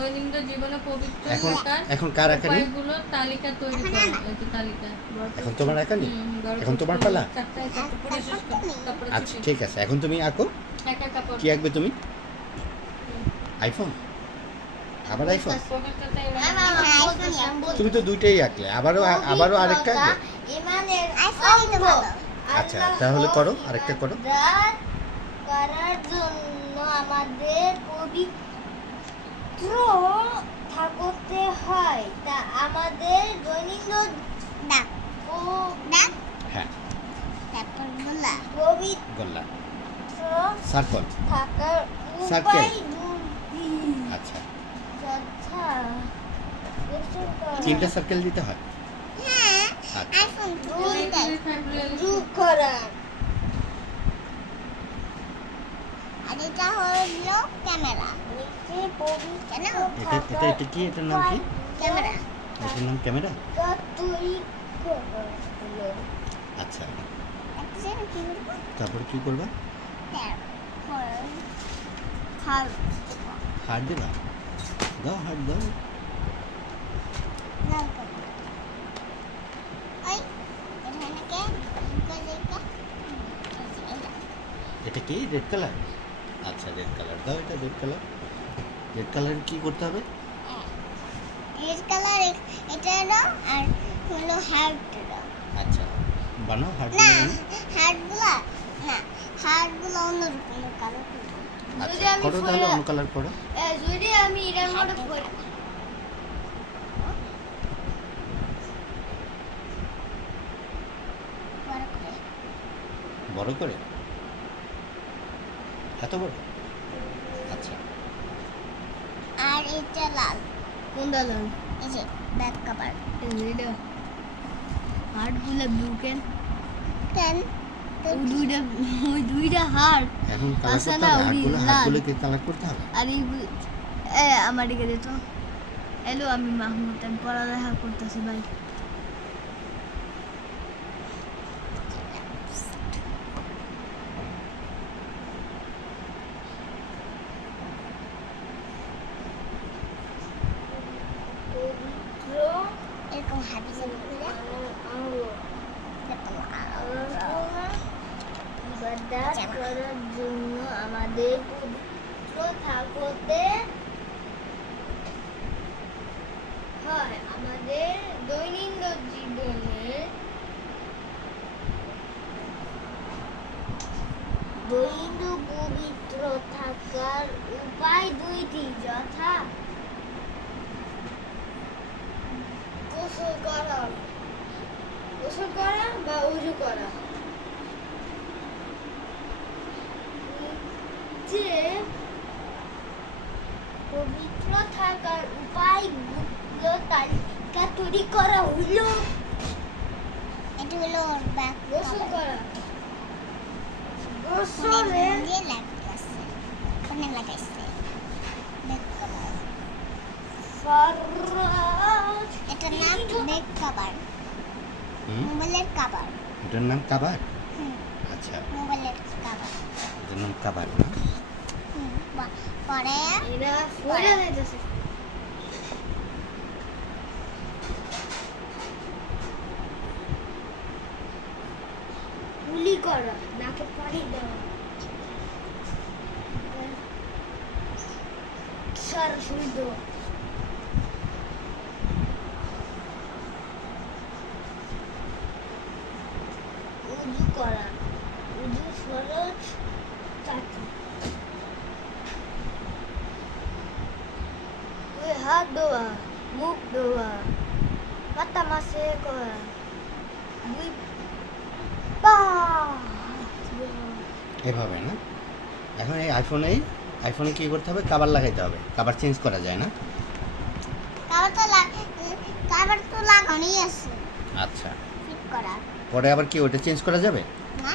দৈনন্দিন জীবনে পবিত্র এখন থাকার এখন কার একানি উপায়গুলো তালিকা তৈরি করো। এই যে তালিকা। এখন তোমার একানি বড় এখন তোমার পালা চারটায় চারটে পড়ে শেষ করো। তারপরে আচ্ছা ছুটি। ঠিক আছে এখন তুমি আঁকো একা একা পড়ো। কি আঁকবে তুমি আইফোন আবার আইফোন পবিত্রতা তুমি তো দুইটাই আঁকলে আবারও আরেকটা আঁকবে ইমানের আইফোনই তো ভালো আচ্ছা তাহলে করো আরেকটা করো রাত করার জন্য আমাদের পবিত্র থাকতে হয় তা আমাদের দৈনন্দিন ডাক ও ডাক হ্যাঁ তারপর বলা পবিত্র গোল্লা সার্কল থাকার Circle. উপায় দুটি আচ্ছা যথা তিনটা সার্কেল দিতে হয় হ্যাঁ আচ্ছা আইফোন ফেব্রুয়ারি যোগ করা আর এটা হলো ক্যামেরা নিচে কেন এটা কি এটার নাম কি ক্যামেরা এটার নাম ক্যামেরা তৈরি হলো আচ্ছা একটা কি করবো তারপরে কি করবা তারপর খাল হার্ট দেবা দাও হার্ট দাও নাম করবো ওই এখানে কে এটা কি রেড কালার আচ্ছা রেড কালার দাও এটা রেড কালার রেড কালার কি করতে হবে রেড কালার এটা দাও আর হলো হার্ট দাও আচ্ছা বানাও হার্ট না হার্টগুলা না হার্টগুলো অন্যরকম কালার করবো আচ্ছা করো তাহলে অন্য কালার করো যদি আমি এটার মধ্যে পড়ি বড় করে এত বড় আচ্ছা আর এটা লাল কোনটা লাল এই যে ব্যাক কভার এটা হার্টগুলো ব্লু কেন কেন ওই দুইটা হার্ট এখন কালার করতে আসলে হবে ওই লাল। হাতগুলোকে কালার করতে হবে আর আমার দিকে দে তো হ্যালো আমি মাহমুদ আমি পড়ালেখা করতেছি ভাই পবিত্র এরকম হাবি যাবে ইবাদত করার জন্য আমাদের পবিত্র থাকতে হয় আমাদের দৈনন্দিন জীবনে দৈনন্দিন পবিত্র থাকার উপায় দুইটি যথা গোসল করা বা উজু করা যে পবিত্র থাকার উপায়গুলো তালিকা তৈরি করা হলো এটা হলো গোসল করা গোসলে লাগাইছে কোনে লাগাইছে ফরজ এটার নাম ব্যাক কভার মোবাইলের কভার এটার নাম কাবার আচ্ছা মোবাইলের কভার এটার নাম কাবার না পরে এটা পড়া যাইতেছে গুলি করা নাকে পানি দেওয়া সরাসরি দেওয়া উজু করা উজু ফরজ চারটি ওই হাত ধোয়া মুখ ধোয়া মাথা মাসে করা দুই পা এভাবে না এখন এই আইফোনে কি করতে হবে কাবার লাগাইতে হবে কাবার চেঞ্জ করা যায় না কাবার তো লাগানোই আছে আচ্ছা ফিট করা পরে আবার কি ওটা চেঞ্জ করা যাবে না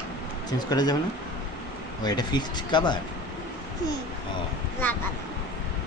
চেঞ্জ করা যাবে না ও এটা ফিক্সড কাবার ও লাগানো